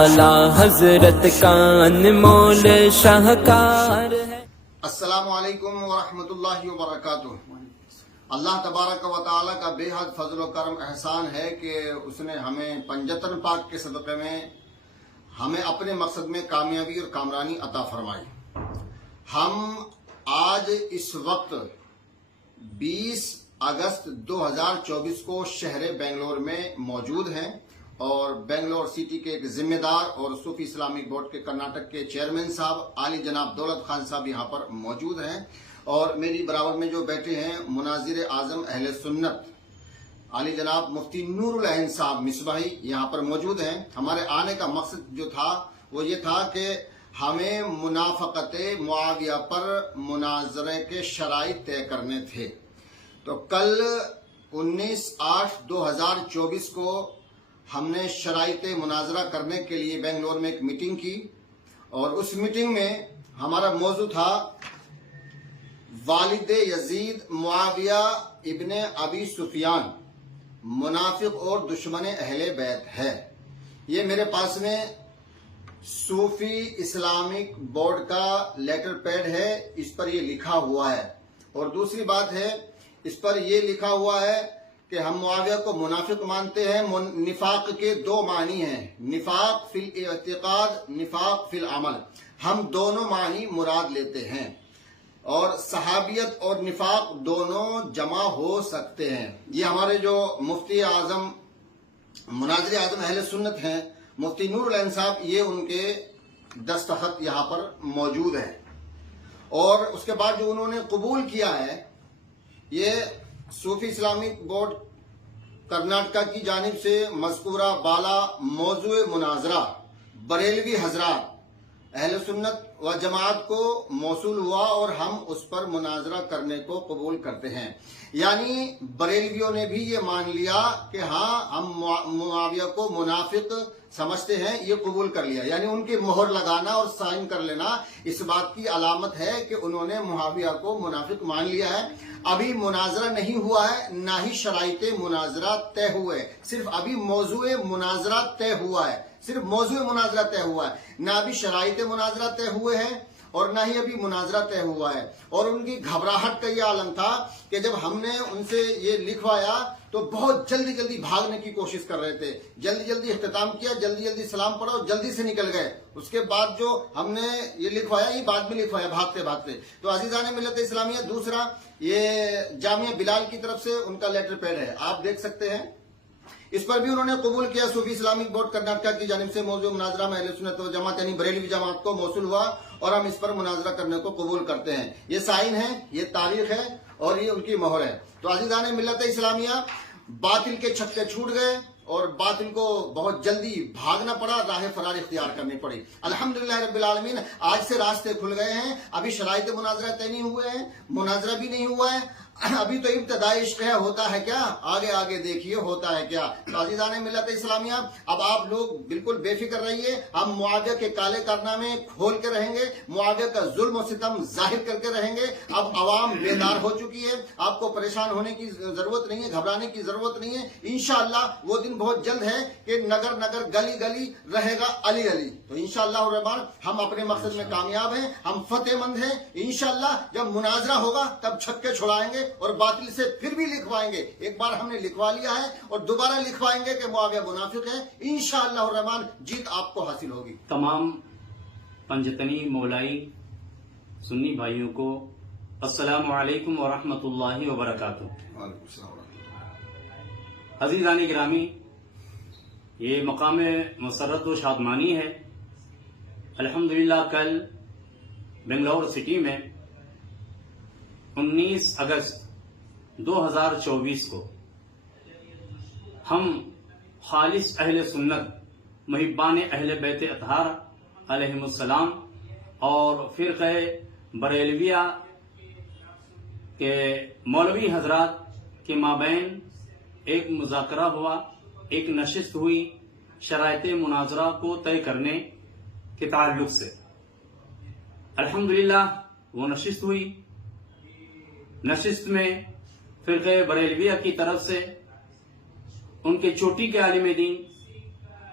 आला हजरत का अनमोल शाहकार है। अस्सलामु अलैकुम वरहमतुल्लाहि वबरकातुह। अल्लाह तबारक व तआला का बेहद फजल व करम एहसान है कि उसने हमें पंजतन पाक के सदक़े में हमें अपने मकसद में कामयाबी और कामरानी अता फरमाई। हम आज इस वक्त 20 अगस्त 2024 को शहर बेंगलोर में मौजूद हैं और बेंगलोर सिटी के एक जिम्मेदार और सूफी इस्लामिक बोर्ड के कर्नाटक के चेयरमैन साहब आली जनाब दौलत खान साहब यहाँ पर मौजूद हैं और मेरी बराबर में जो बैठे हैं मुनाजिर आजम अहले सुन्नत आली जनाब मुफ्ती नूरुल ऐन साहब मिसबाही यहाँ पर मौजूद हैं। हमारे आने का मकसद जो था वो ये था कि हमें मुनाफकत मुआविया पर मुनाजरे के शराइत तय करने थे। तो कल 19/8/2024 को हमने शराइत मुनाजरा करने के लिए बेंगलोर में एक मीटिंग की और उस मीटिंग में हमारा मौजू था वालिद यजीद मुआविया इब्ने अबी सुफियान मुनाफिक और दुश्मन अहले बैत है। ये मेरे पास में सूफी इस्लामिक बोर्ड का लेटर पैड है, इस पर ये लिखा हुआ है। और दूसरी बात है, इस पर ये लिखा हुआ है कि हम मुआविया को मुनाफिक मानते हैं। निफाक के दो मानी हैं, निफाक फिल इत्तिकाद, निफाक फिल अमल। हम दोनों मानी मुराद लेते हैं और सहाबियत और निफाक दोनों जमा हो सकते हैं। ये हमारे जो मुफ्ती आजम मुनाजिर आजम अहले सुन्नत हैं मुफ्ती नूरुल ऐन साहब, ये उनके दस्तखत यहाँ पर मौजूद है। और उसके बाद जो उन्होंने कबूल किया है, ये सूफी इस्लामिक बोर्ड कर्नाटक की जानिब से मज़कूरा बाला मौजूए मुनाजरा बरेलवी हजरात अहले सुन्नत व जमात को मौसूल हुआ और हम उस पर मुनाजरा करने को कबूल करते हैं। यानी बरेलवियों ने भी ये मान लिया कि हाँ, हम मुआविया को मुनाफिक समझते हैं, ये कबूल कर लिया। यानी उनकी मोहर लगाना और साइन कर लेना इस बात की अलामत है कि उन्होंने मुआविया को मुनाफिक मान लिया है। अभी मुनाजरा नहीं हुआ है, ना ही शराइते मुनाजरा तय हुए, सिर्फ अभी मौजूए मुनाजरा तय हुआ है, सिर्फ मौजूए मुनाजरा तय हुआ है, ना अभी शराइते मुनाजरा तय हुए हैं और ना ही अभी मुनाजरा तय हुआ है। और उनकी घबराहट का यह आलम था कि जब हमने उनसे ये लिखवाया तो बहुत जल्दी जल्दी भागने की कोशिश कर रहे थे, जल्दी जल्दी इख्तिताम किया, जल्दी जल्दी सलाम पढ़ा और जल्दी से निकल गए। उसके बाद जो हमने ये लिखवाया, ये बाद में लिखवाया भागते भागते। तो अजीजान मिल्लत इस्लामिया, दूसरा ये जामिया बिलाल की तरफ से उनका लेटर पैड है, आप देख सकते हैं। इस पर भी उन्होंने कबूल किया सूफी इस्लामिक बोर्ड कर्नाटक की जानिब से मौजूद मुनाजरा में अहले सुन्नत व जमात यानी बरेलवी जमात को मौसूल हुआ और हम इस पर मुनाजरा करने को कबूल करते हैं। ये साइन है, ये तारीख है और ये उनकी मोहर है। तो अजीजान मिल्लत इस्लामिया, बातिल के छक्के छूट गए और बातिल को बहुत जल्दी भागना पड़ा, राह फरार इख्तियार करनी पड़ी। अल्हम्दुलिल्लाह रब्बिल आलमीन, आज से रास्ते खुल गए हैं। अभी शराइत मुनाजरा तय नहीं हुए हैं, मुनाजरा भी नहीं हुआ है, अभी तो इब्तदाई इश्क है, होता है क्या, आगे आगे देखिए होता है क्या। तो अज़ीज़ान मिल्लत इस्लामिया, अब आप लोग बिल्कुल बेफिक्र रहिए। हम मुआविया के काले कारनामे खोल के रहेंगे, मुआविया का जुल्म और सितम जाहिर करके रहेंगे। अब अवाम बेदार हो चुकी है, आपको परेशान होने की जरूरत नहीं है, घबराने की जरूरत नहीं है। इंशाअल्लाह वो दिन बहुत जल्द है कि नगर नगर गली गली रहेगा अली अली। तो इंशाअल्लाह रहमान हम अपने मकसद में कामयाब हैं, हम फतेहमंद हैं। इंशाअल्लाह जब मुनाजरा होगा तब छक्के छुड़ाएंगे और बातिल से फिर भी लिखवाएंगे। एक बार हमने लिखवा लिया है और दोबारा लिखवाएंगे कि मुआविया मुनाफिक है। इंशाअल्लाह रहमान जीत आपको हासिल होगी। तमाम पंजतनी मौलाई सुन्नी भाइयों को अस्सलामु अलैकुम व रहमतुल्लाहि व बरकातुहू। अज़ीज़ानी गिरामी, ये मकाम मसरत व शादमानी है। अल्हम्दुलिल्लाह कल बेंगलोर सिटी में 19 अगस्त 2024 को हम खालिस अहले सुन्नत मुहिब्बान अहले बैत अतहार अलैहिमुस्सलाम और फिरक़े बरेलविया के मौलवी हजरात के माबैन एक मुज़ाकरा हुआ, एक नशिस्त हुई शराइत मुनाजरा को तय करने के ताल्लुक से। अल्हम्दुलिल्लाह वो नशिस्त हुई। नशिस्त में फिरक़े बरेलविया की तरफ से उनके चोटी के आलिम दीन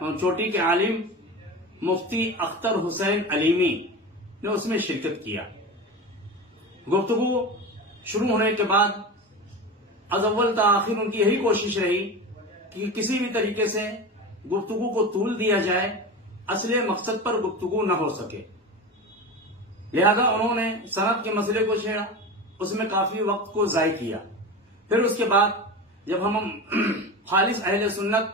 और चोटी के आलिम मुफ्ती अख्तर हुसैन अलीमी ने उसमें शिरकत किया। गुफ्तगू शुरू होने के बाद अज अव्वल ता आखिर उनकी यही कोशिश रही कि किसी भी तरीके से गुफ्तगू को तूल दिया जाए, असली मकसद पर गुफ्तगू न हो सके। लिहाजा उन्होंने सनद के मसले को छेड़ा, उसमें काफी वक्त को जाय किया। फिर उसके बाद जब हम खालिस अहले सुन्नत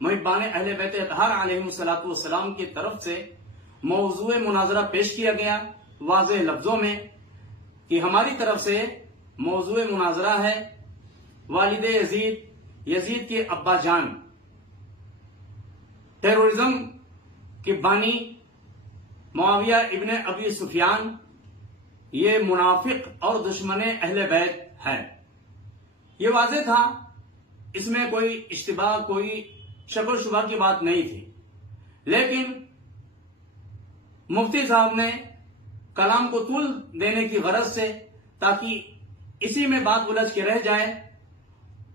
मुहिब्बान अहले बैत अतहार अलैहिमुस्सलातु वस्सलाम की तरफ से मौजूए मुनाजरा पेश किया गया वाज़ेह लफ्जों में कि हमारी तरफ से मौजूए मुनाजरा है वालिदे यजीद के अब्बा जान, टेररिज्म के बानी मुआविया इब्ने अबी सुफियान, ये मुनाफिक और दुश्मन अहले बैत हैं। ये वाज़ेह था, इसमें कोई इश्तिबाह, कोई शक और शुबा की बात नहीं थी। लेकिन मुफ्ती साहब ने कलाम को तूल देने की गरज से, ताकि इसी में बात उलझ के रह जाए,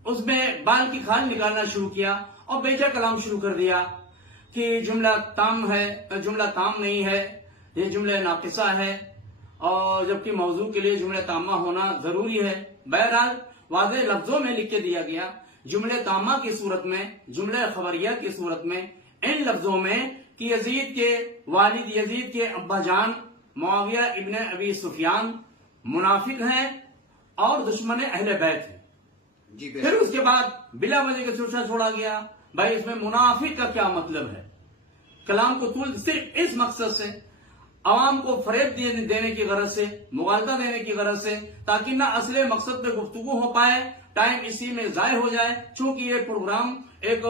उसमें बाल की खाल निकालना शुरू किया और बेजा कलाम शुरू कर दिया कि जुमला ताम है, जुमला ताम नहीं है, ये जुमला नाकिसा है, और जबकि मौजू के लिए जुमला तामा होना जरूरी है। बहरहाल वाज़ेह लफ्जों में लिख के दिया गया जुमले तामा की सूरत में, जुमले खबरिया की सूरत में, इन लफ्जों में कि यजीद के वालिद, यजीद के अब्बा जान मुआविया इब्ने अबी सुफियान मुनाफिक हैं और दुश्मन अहले बैत हैं। फिर उसके बाद बिला वजह का सोचा छोड़ा गया, भाई इसमें मुनाफिक का क्या मतलब है। कलाम को तूल सिर्फ इस मकसद से, आवाम को फरेब देने की गरज से, मुगालता देने की गरज से, ताकि ना असले मकसद पे गुफ्तगू हो पाए, टाइम इसी में जाय हो जाए। चूंकि ये प्रोग्राम एक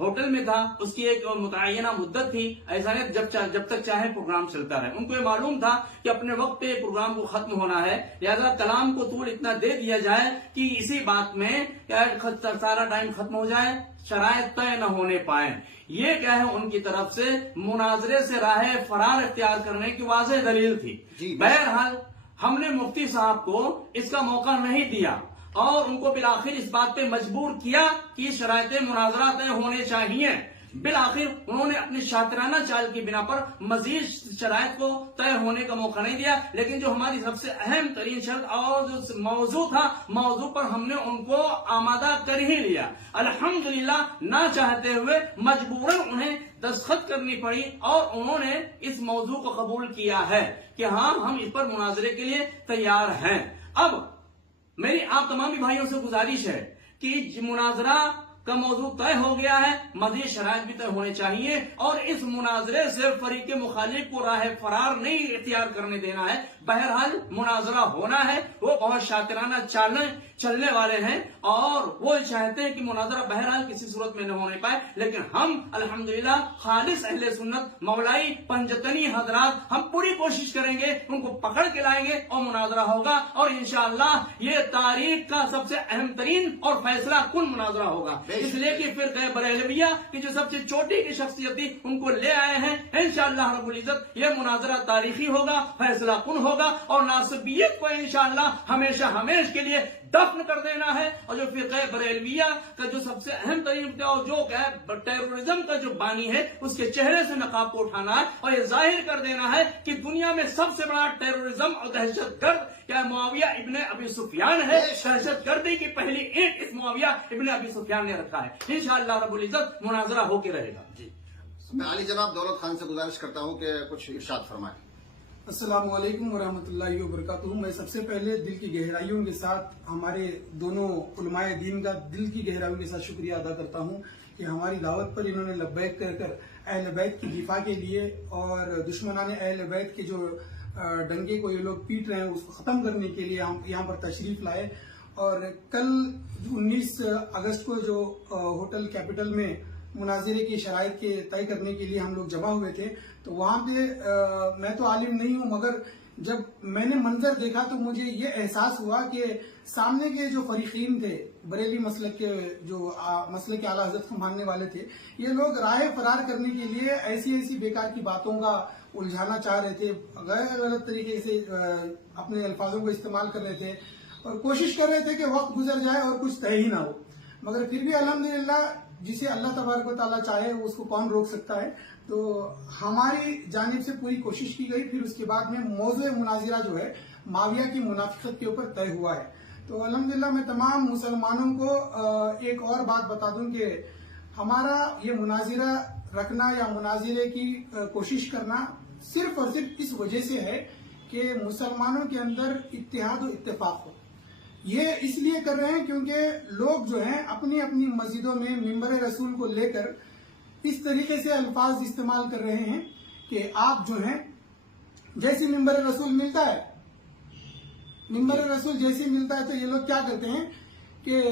होटल में था, उसकी एक मुतय्यना मुद्दत थी, ऐसा नहीं जब तक चाहे प्रोग्राम चलता रहे। उनको ये मालूम था कि अपने वक्त पे प्रोग्राम को खत्म होना है, लिहाजा कलाम को तूल इतना दे दिया जाए कि इसी बात में सारा टाइम खत्म हो जाए, शरायत तय न होने पाए। ये क्या है, उनकी तरफ से मुनाजरे से राह फरार इख्तियार करने की वाज़ेह दलील थी। बहरहाल हमने मुफ्ती साहब को इसका मौका नहीं दिया और उनको बिलाखिर इस बात पे मजबूर किया कि शरायते मुनाजरा तय होने चाहिए। बिलाखिर उन्होंने अपनी शातिराना चाल की बिना पर मजीद शरायत को तय होने का मौका नहीं दिया। लेकिन जो हमारी सबसे अहम तरीन शर्त और जो मौजू था, मौजू पर हमने उनको आमादा कर ही लिया। अल्हम्दुलिल्लाह, ना चाहते हुए मजबूरन उन्हें दस्तखत करनी पड़ी और उन्होंने इस मौजू को कबूल किया है कि हाँ, हम इस पर मुनाजरे के लिए तैयार हैं। अब मेरी आप तमाम भाइयों से गुजारिश है कि मुनाजरा का मौजू तय हो गया है, मजीद शराइत भी तय होने चाहिए और इस मुनाजरे से फरीक मुखालिफ को राह फरार नहीं इख्तियार करने देना है। बहरहाल मुनाजरा होना है, वो बहुत शातिराना चलने वाले हैं और वो चाहते हैं कि मुनाजरा बहरहाल किसी सूरत में न होने पाए। लेकिन हम अल्हम्दुलिल्लाह खालिस अहले सुन्नत मौलाई पंजतनी हजरात, हम पूरी कोशिश करेंगे, उनको पकड़ के लाएंगे और मुनाजरा होगा और इंशाअल्लाह ये तारीख का सबसे अहम तरीन और फैसला कुन मुनाजरा होगा। इसलिए कि फिर बरेलविया की जो सबसे छोटी की शख्सियत थी, उनको ले आए हैं। इंशाअल्लाह रब्बुल इज्जत ये मुनाजरा तारीखी होगा, फैसला कुन होगा और नासिबियत को इंशाअल्लाह हमेशा हमेश के लिए दफन कर देना है। और जो फिरक़े बरेलविया का जो सबसे अहम तरीन और जो टेररिज्म का जो बानी है, उसके चेहरे से नकाब को उठाना है और ये जाहिर कर देना है कि दुनिया में सबसे बड़ा टेररिज्म और दहशतगर्द क्या मुआविया इब्ने अबी सुफियान है। दहशतगर्दी की पहली ईंट इस मुआविया इब्ने अबी सुफियान ने रखा है। इंशाअल्लाह रब्बुल इज्जत मुनाजरा होके रहेगा। जी, मैं अली जनाब दौलत खान से गुजारिश करता हूँ कि कुछ इरशाद फरमाएं। अस्सलामु अलैकुम वरहमतुल्लाहि वबरकातुहू। मैं सबसे पहले दिल की गहराइयों के साथ हमारे दोनों उलमाए दीन का दिल की गहराइयों के साथ शुक्रिया अदा करता हूँ कि हमारी दावत पर इन्होंने लब्बैक कर अहले बैत की दिफा के लिए और दुश्मनाने अहले बैत के जो डंगे को ये लोग पीट रहे हैं उसको खत्म करने के लिए हम यहाँ पर तशरीफ लाए। और कल 19 अगस्त को जो होटल कैपिटल में मुनाजिरे की शराइत के तय करने के लिए हम लोग जमा हुए थे, तो वहाँ पे मैं तो आलिम नहीं हूँ, मगर जब मैंने मंजर देखा तो मुझे ये एहसास हुआ कि सामने के जो फरीकीन थे, बरेली मसलक के जो मसलक के आला हज़रत को मानने वाले थे, ये लोग राह फरार करने के लिए ऐसी बेकार की बातों का उलझाना चाह रहे थे, गलत तरीके से अपने अल्फाजों को इस्तेमाल कर रहे थे और कोशिश कर रहे थे कि वक्त गुजर जाए और कुछ तय ही ना हो। मगर फिर भी अल्हम्दुलिल्लाह जिसे अल्लाह तबारक व तआला चाहे उसको कौन रोक सकता है। تو ہماری جانب سے پوری کوشش کی گئی. پھر اس کے بعد میں موضوع مناظرہ جو ہے معاویہ کی منافقت کے اوپر طے ہوا ہے. تو الحمدللہ میں تمام مسلمانوں کو ایک اور بات بتا دوں کہ ہمارا یہ مناظرہ رکھنا یا مناظرے کی کوشش کرنا صرف اور صرف اس وجہ سے ہے کہ مسلمانوں کے اندر اتحاد و اتفاق ہو. یہ اس لیے کر رہے ہیں کیونکہ لوگ جو ہیں اپنی اپنی مسجدوں میں ممبر رسول کو لے کر اس طریقے سے الفاظ استعمال کر رہے ہیں کہ آپ جو ہیں جیسے ممبر رسول ملتا ہے تو یہ لوگ کیا کرتے ہیں کہ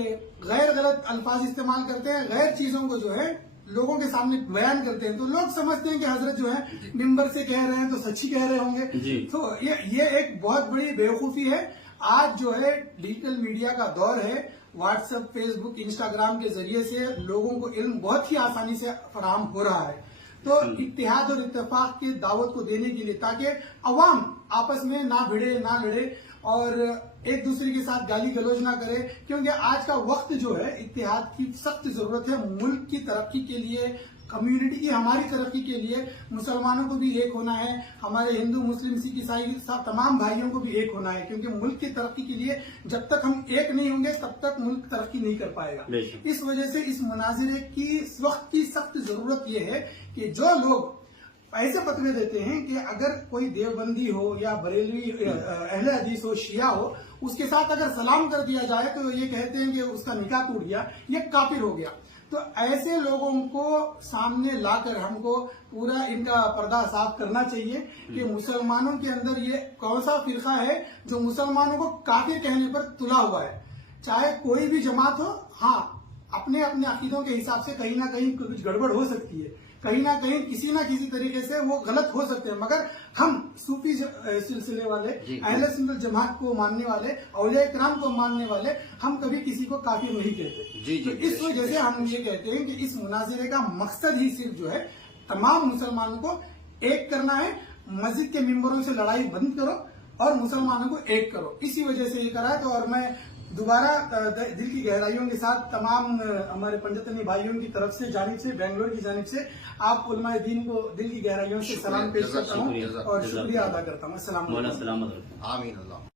غیر غلط الفاظ استعمال کرتے ہیں, غیر چیزوں کو جو ہے لوگوں کے سامنے بیان کرتے ہیں. تو لوگ سمجھتے ہیں کہ حضرت جو ہے ممبر سے کہہ رہے ہیں تو سچی کہہ رہے ہوں گے. تو یہ ایک بہت بڑی بیوقوفی ہے. آج جو ہے ڈیجیٹل میڈیا کا دور ہے. واٹس ایپ, فیس بک, انسٹاگرام کے ذریعے سے لوگوں کو علم بہت ہی آسانی سے فراہم ہو رہا ہے. تو اتحاد اور اتفاق کی دعوت کو دینے کے لیے تاکہ عوام آپس میں نہ بھڑے نہ لڑے اور ایک دوسرے کے ساتھ گالی گلوچ نہ کرے, کیونکہ آج کا وقت جو ہے اتحاد کی سخت ضرورت ہے. ملک کی ترقی کے لیے, کمیونٹی کی ہماری ترقی کے لیے مسلمانوں کو بھی ایک ہونا ہے, ہمارے ہندو مسلم سکھ عیسائی تمام بھائیوں کو بھی ایک ہونا ہے. کیونکہ ملک کی ترقی کے لیے جب تک ہم ایک نہیں ہوں گے تب تک ملک ترقی نہیں کر پائے گا. اس وجہ سے اس مناظرے کی اس وقت کی سخت ضرورت یہ ہے کہ جو لوگ ایسے فتوے دیتے ہیں کہ اگر کوئی دیوبندی ہو یا بریلوی اہل حدیث ہو, شیعہ ہو, اس کے ساتھ اگر سلام کر دیا جائے تو یہ کہتے ہیں کہ اس کا نکاح ٹوٹ گیا, یہ کافر ہو گیا. تو ایسے لوگوں کو سامنے لا کر ہم کو پورا ان کا پردہ صاف کرنا چاہیے کہ مسلمانوں کے اندر یہ کون سا فرقہ ہے جو مسلمانوں کو کافر کہنے پر تلا ہوا ہے. چاہے کوئی بھی جماعت ہو, ہاں اپنے اپنے عقیدوں کے حساب سے کہیں نہ کہیں کچھ گڑبڑ ہو سکتی ہے, کہیں نہ کہیں کسی نہ کسی طریقے سے وہ غلط ہو سکتے ہیں, مگر ہم صوفی سلسلے والے, اہل سنت جماعت کو ماننے والے, اولیاء کرام کو ماننے والے, ہم کبھی کسی کو کافر نہیں کہتے. تو اس وجہ سے ہم یہ کہتے ہیں کہ اس مناظرے کا مقصد ہی صرف جو ہے تمام مسلمانوں کو ایک کرنا ہے. مسجد کے ممبروں سے لڑائی بند کرو اور مسلمانوں کو ایک کرو. اسی وجہ سے یہ کرا ہے. تو اور میں دوبارہ دل کی گہرائیوں کے ساتھ تمام ہمارے پنجتنی بھائیوں کی طرف سے, جانب سے, بنگلور کی جانب سے آپ علماء دین کو دل کی گہرائیوں سے سلام پیش کرتا ہوں اور شکریہ ادا کرتا ہوں. السلام علیکم. آمین. اللہ